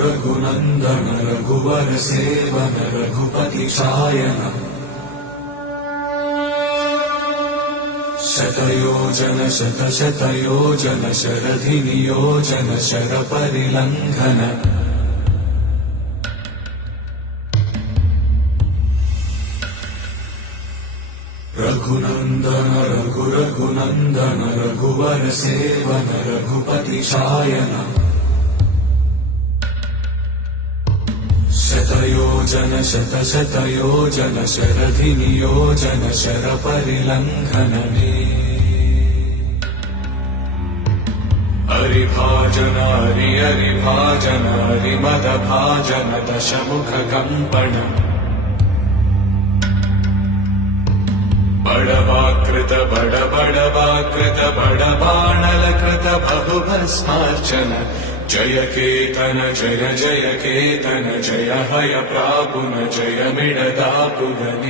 रघुनन्दन रघुवर सेवन रघुपति चायन शतयोजन शतशतयोजन शरधि नियोजन शरपरिलङ्घन रघुनन्दन रघुरघुनन्दन रघुवर सेवन रघुपति चायन शतयोजन शतशतयोजन शरधि नियोजन शरपरिलङ्घन मे हरिभाजन हरि हरिभाजन हरिमदभाजन दशमुखकम्पण बडवाकृत बड बडवाकृत बडबाणलकृत बहुभस्मार्चन जय केतन जय जय केतन जय हय प्रापुन जय मिडदापुगन